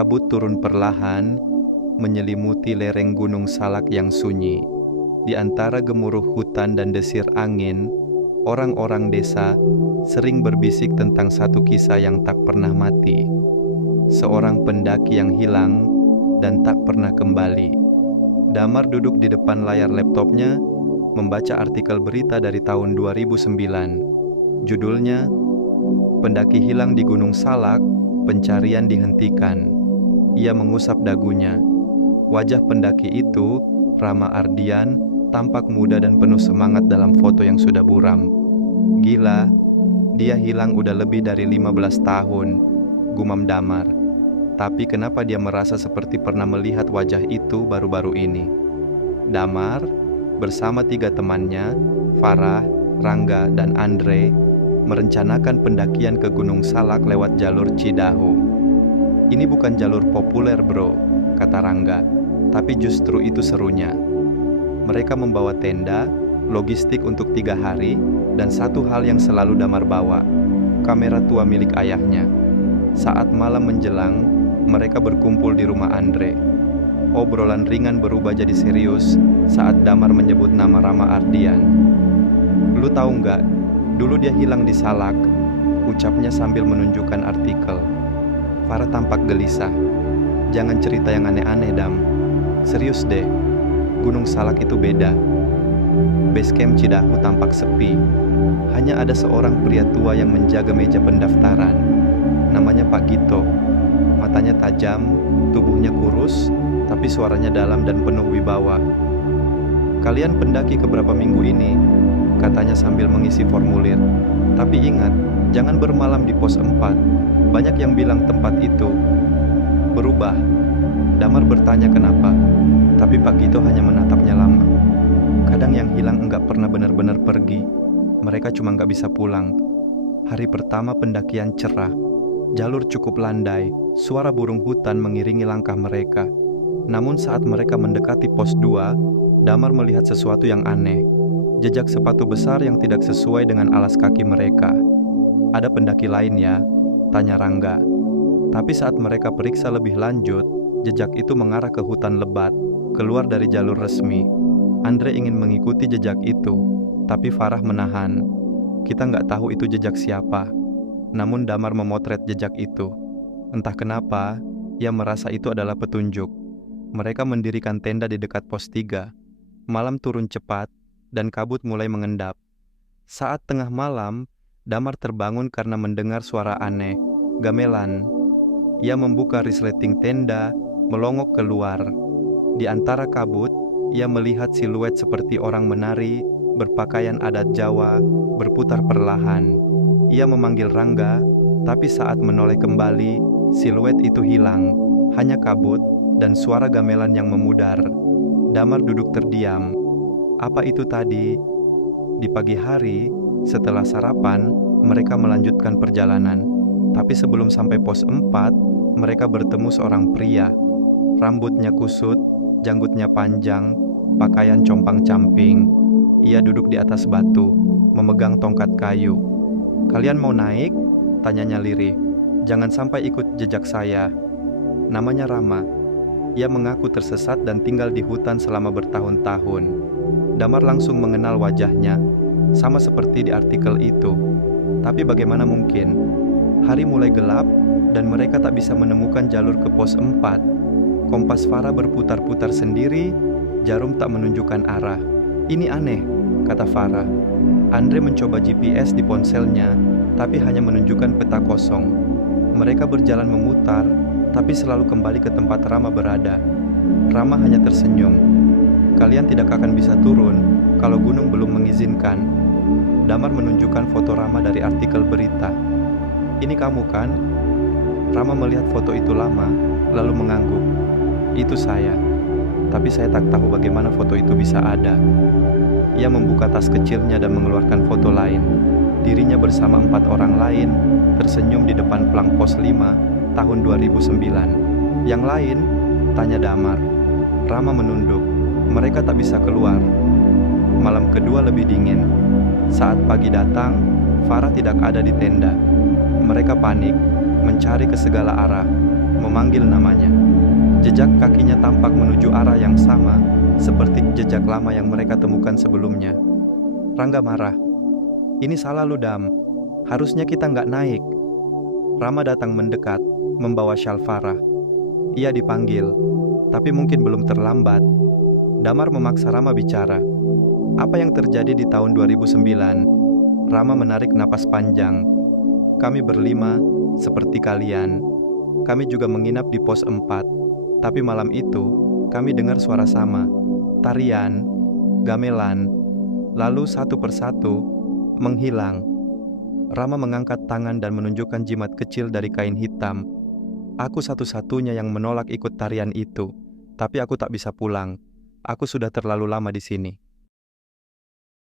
Kabut turun perlahan, menyelimuti lereng Gunung Salak yang sunyi. Di antara gemuruh hutan dan desir angin, orang-orang desa sering berbisik tentang satu kisah yang tak pernah mati. Seorang pendaki yang hilang dan tak pernah kembali. Damar duduk di depan layar laptopnya, membaca artikel berita dari tahun 2009. Judulnya, Pendaki Hilang di Gunung Salak, Pencarian Dihentikan. Ia mengusap dagunya. Wajah pendaki itu, Rama Ardian, tampak muda dan penuh semangat dalam foto yang sudah buram. Gila, dia hilang udah lebih dari 15 tahun, gumam Damar. Tapi kenapa dia merasa seperti pernah melihat wajah itu baru-baru ini? Damar, bersama 3 temannya, Farah, Rangga, dan Andre, merencanakan pendakian ke Gunung Salak lewat jalur Cidahu. Ini bukan jalur populer bro, kata Rangga, tapi justru itu serunya. Mereka membawa tenda, logistik untuk 3 hari, dan satu hal yang selalu Damar bawa, kamera tua milik ayahnya. Saat malam menjelang, mereka berkumpul di rumah Andre. Obrolan ringan berubah jadi serius saat Damar menyebut nama Rama Ardian. Lu tahu nggak, dulu dia hilang di Salak, ucapnya sambil menunjukkan artikel. Farah tampak gelisah. Jangan cerita yang aneh-aneh, Dam. Serius deh, Gunung Salak itu beda. Base camp Cidahu tampak sepi. Hanya ada seorang pria tua yang menjaga meja pendaftaran. Namanya Pak Gito. Matanya tajam, tubuhnya kurus, tapi suaranya dalam dan penuh wibawa. Kalian pendaki keberapa minggu ini? Katanya sambil mengisi formulir. Tapi ingat, jangan bermalam di pos 4. Banyak yang bilang tempat itu berubah. Damar bertanya kenapa, tapi Pak Gito hanya menatapnya lama. Kadang yang hilang enggak pernah benar-benar pergi. Mereka cuma enggak bisa pulang. Hari pertama pendakian cerah. Jalur cukup landai, suara burung hutan mengiringi langkah mereka. Namun saat mereka mendekati pos 2, Damar melihat sesuatu yang aneh. Jejak sepatu besar yang tidak sesuai dengan alas kaki mereka. Ada pendaki lain ya? Tanya Rangga. Tapi saat mereka periksa lebih lanjut, jejak itu mengarah ke hutan lebat, keluar dari jalur resmi. Andre ingin mengikuti jejak itu, tapi Farah menahan. Kita nggak tahu itu jejak siapa. Namun Damar memotret jejak itu. Entah kenapa, ia merasa itu adalah petunjuk. Mereka mendirikan tenda di dekat pos 3. Malam turun cepat, dan kabut mulai mengendap. Saat tengah malam, Damar terbangun karena mendengar suara aneh, gamelan. Ia membuka resleting tenda, melongok keluar. Di antara kabut, ia melihat siluet seperti orang menari, berpakaian adat Jawa, berputar perlahan. Ia memanggil Rangga, tapi saat menoleh kembali, siluet itu hilang. Hanya kabut dan suara gamelan yang memudar. Damar duduk terdiam. Apa itu tadi? Di pagi hari, setelah sarapan, mereka melanjutkan perjalanan. Tapi sebelum sampai pos 4, mereka bertemu seorang pria. Rambutnya kusut, janggutnya panjang, pakaian compang-camping. Ia duduk di atas batu, memegang tongkat kayu. Kalian mau naik? Tanyanya lirih. Jangan sampai ikut jejak saya. Namanya Rama. Ia mengaku tersesat dan tinggal di hutan selama bertahun-tahun. Damar langsung mengenal wajahnya, sama seperti di artikel itu. Tapi bagaimana mungkin? Hari mulai gelap dan mereka tak bisa menemukan jalur ke pos 4. Kompas Farah berputar-putar sendiri, jarum tak menunjukkan arah. Ini aneh, kata Farah. Andre mencoba GPS di ponselnya, tapi hanya menunjukkan peta kosong. Mereka berjalan memutar, tapi selalu kembali ke tempat Rama berada. Rama hanya tersenyum. Kalian tidak akan bisa turun kalau gunung belum mengizinkan. Damar menunjukkan foto Rama dari artikel berita. Ini kamu kan? Rama melihat foto itu lama, lalu mengangguk. Itu saya. Tapi saya tak tahu bagaimana foto itu bisa ada. Ia membuka tas kecilnya dan mengeluarkan foto lain. Dirinya bersama 4 orang lain, tersenyum di depan plang pos 5, tahun 2009. Yang lain? Tanya Damar. Rama menunduk. Mereka tak bisa keluar. Malam kedua lebih dingin. Saat pagi datang, Farah tidak ada di tenda. Mereka panik, mencari ke segala arah. memanggil namanya. Jejak kakinya tampak menuju arah yang sama, seperti jejak lama yang mereka temukan sebelumnya. Rangga marah. Ini salah lu, Dam. Harusnya kita nggak naik. Rama datang mendekat, membawa syal Farah. Ia dipanggil, tapi mungkin belum terlambat. Damar memaksa Rama bicara. Apa yang terjadi di tahun 2009? Rama menarik napas panjang. Kami berlima, seperti kalian. Kami juga menginap di pos 4. Tapi malam itu, kami dengar suara sama. Tarian, gamelan, lalu satu persatu, menghilang. Rama mengangkat tangan dan menunjukkan jimat kecil dari kain hitam. Aku satu-satunya yang menolak ikut tarian itu. Tapi aku tak bisa pulang. Aku sudah terlalu lama di sini.